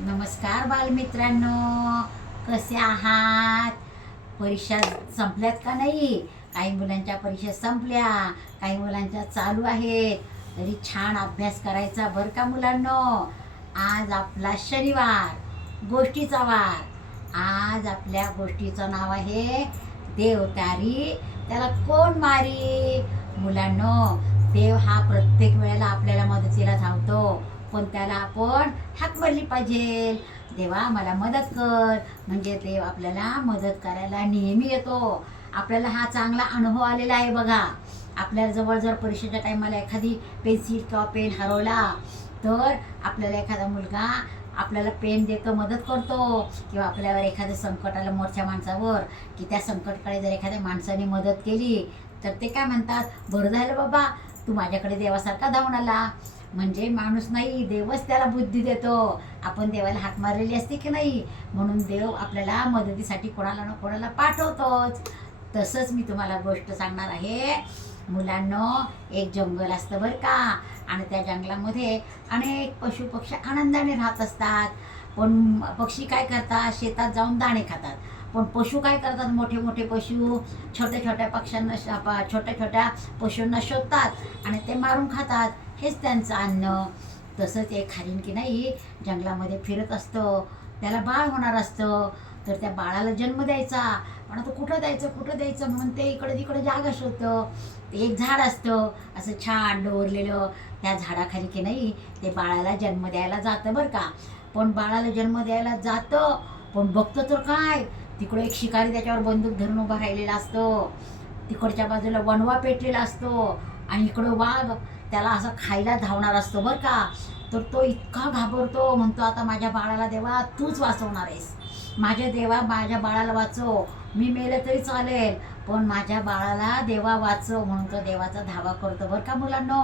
नमस्कार बालमित्रांनो, कसे आहात? परीक्षा संपल्यात का नाही? काही मुलांच्या परीक्षा संपल्या, काही मुलांच्या चालू आहेत. तरी छान अभ्यास करायचा बरं का मुलांनो. आज आपला शनिवार, गोष्टीचा वार. आज आपल्या गोष्टीचं नाव आहे देव तारी त्याला कोण मारी. मुलांनो, देव हा प्रत्येक वेळेला आपल्याला मदतीला धावतो, पण त्याला आपण हाक मारली पाहिजे. देवा मला मदत कर, म्हणजे देव आपल्याला मदत करायला नेहमी येतो. आपल्याला हा चांगला अनुभव आलेला आहे बघा. आपल्या जवळ जर परीक्षेच्या टायमाला एखादी पेन्सिल किंवा पेन हरवला तर आपल्याला एखादा मुलगा आपल्याला पेन देतो, मदत करतो. किंवा आपल्यावर एखादं संकट आलं मोठ्या माणसावर, की त्या संकटकाळी जर एखाद्या माणसाने मदत केली तर ते काय म्हणतात, बरं झालं बाबा तू माझ्याकडे देवासारखा धावून आला. म्हणजे माणूस नाही, देवच त्याला बुद्धी देतो. आपण देवाला हाक मारलेली असते की नाही, म्हणून देव आपल्याला मदतीसाठी कोणाला ना कोणाला पाठवतोच. तसंच मी तुम्हाला गोष्ट सांगणार आहे मुलांनो. एक जंगल असतं बरं का, आणि त्या जंगलामध्ये अनेक पशु पक्षी आनंदाने राहत असतात. पण पक्षी काय करतात, शेतात जाऊन दाणे खातात. पण पशु काय करतात, मोठे मोठे पशु छोट्या छोट्या पक्ष्यांना छोट्या छोट्या पशूंना शोधतात आणि ते मारून खातात. हेच त्यांचं अन्न. तसंच एक हरीण की नाही जंगलामध्ये फिरत असतं. त्याला बाळ होणार असतं, तर त्या बाळाला जन्म द्यायचा. पण आता कुठं द्यायचं म्हणून ते इकडे तिकडे जागा शोधतं. ते एक झाड असतं असं छान डोरलेलं. त्या झाडाखाली की नाही ते बाळाला जन्म द्यायला जातं बरं का. पण बाळाला जन्म द्यायला जातं, पण बघतं तर काय, तिकडे एक शिकारी त्याच्यावर बंदूक धरून उभा राहिलेला असतो. तिकडच्या बाजूला वणवा पेटलेला असतो, आणि इकडं वाघ त्याला असं खायला धावणार असतो बरं का. तर तो इतका घाबरतो, म्हणतो आता माझ्या बाळाला देवा तूच वाचवणार आहेस. माझ्या देवा माझ्या बाळाला वाचव. मी मेलं तरी चालेल, पण माझ्या बाळाला देवा वाचव. म्हणून तो देवाचा धावा करतो बरं का मुलांनो.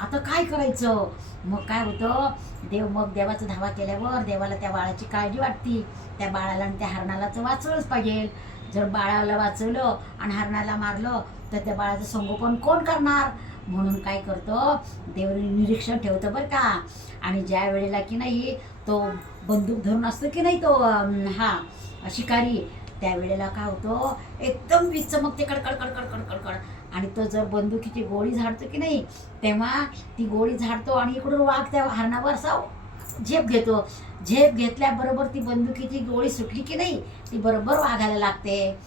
आता काय करायचं, मग काय होतं, मग देवाचा धावा केल्यावर देवाला त्या बाळाची काळजी वाटते. त्या बाळाला आणि त्या हरणालाच वाचवलंच पाहिजे. जर बाळाला वाचवलं आणि हरणाला मारलं तर त्या बाळाचं संगोपन कोण करणार. म्हणून काय करतो, देव निरीक्षण ठेवतं बरं का. आणि ज्या वेळेला की नाही तो बंदूक धरून असतो की नाही तो हा शिकारी, त्यावेळेला काय होतो, एकदम वीज चमकते कडकड कडकड कडकड कडकड. आणि तो जर बंदुकीची गोळी झाडतो की नाही, तेव्हा ती गोळी झाडतो आणि इकडून वाघ त्या हरणावर असा झेप घेतो. झेप घेतल्याबरोबर ती बंदुकीची गोळी सुटली की नाही, ती बरोबर वाघाला लागते.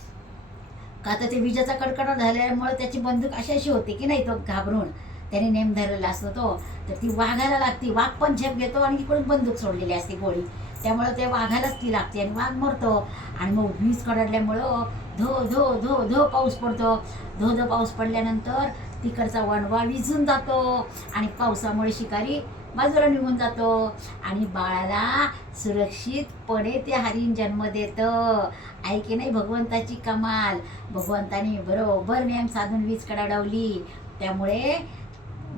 का तर ते विजेचा कडकडाट झाल्यामुळे त्याची बंदूक अशी अशी होती की नाही, तो घाबरून त्याने नेम धरलेला असतो तो, तर ती वाघाला लागते. वाघ पण झेप घेतो आणि इकडून बंदूक सोडलेली असते गोळी, त्यामुळे ते वाघालाच ती लागते आणि वाघ मरतो. आणि मग वीज कडकल्यामुळं धो धो धो धो पाऊस पडतो. धो धो पाऊस पडल्यानंतर तिकडचा वणवा विझून जातो आणि पावसामुळे शिकारी बाजूला निघून जातो. आणि बाळाला सुरक्षितपणे ते हरिण जन्म देतं. आहे की नाही भगवंताची कमाल. भगवंताने बरोबर नेम साधून वीज कडाडवली, त्यामुळे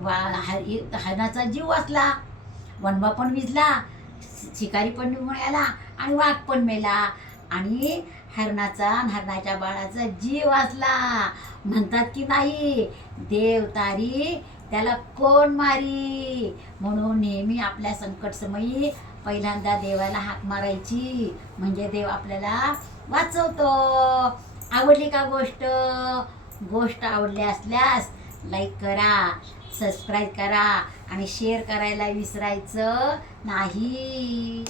हरणाचा जीव वाचला, वणवा पण विजला, शिकारी पण निघून आला आणि वाघ पण मेला, आणि हरणाच्या बाळाचा जीव वाचला. म्हणतात की नाही, देव तारी त्याला कोण मारी. म्हणून नेहमी आपल्या संकटसमयी पहिल्यांदा देवाला हाक मारायची, म्हणजे देव आपल्याला वाचवतो. आवडली का गोष्ट? गोष्ट आवडली असल्यास लाईक करा, सबस्क्राईब करा आणि शेअर करायला विसरायचं नाही.